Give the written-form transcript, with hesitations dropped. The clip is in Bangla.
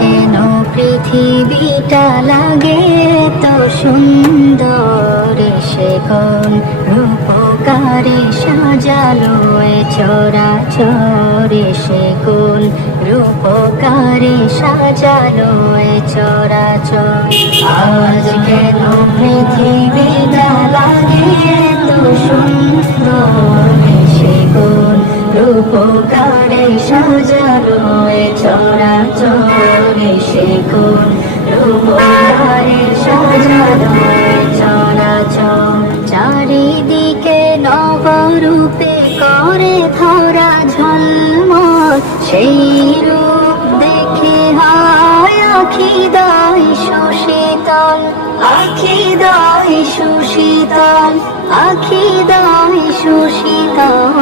কেন পৃথিবীটা লাগে তো সুন্দর, সে কোন রূপকারে সাজালো এ চরাচরে, সে কোন রূপকারে সাজালো এ চরাচর। আজ কেন পৃথিবীটা লাগে তো সুন্দর, সে কোন রূপকারে সাজালো এ চরাচরে, সে কোন রূপকারে সাজালো এ চরাচর। চারিদিকে নবরূপে করে ধরা ঝলমল, সেই রূপ দেখে হয় আখি দয় সুশীতল, আখি দয় সুশীতল, আখি দয় সুশীতল।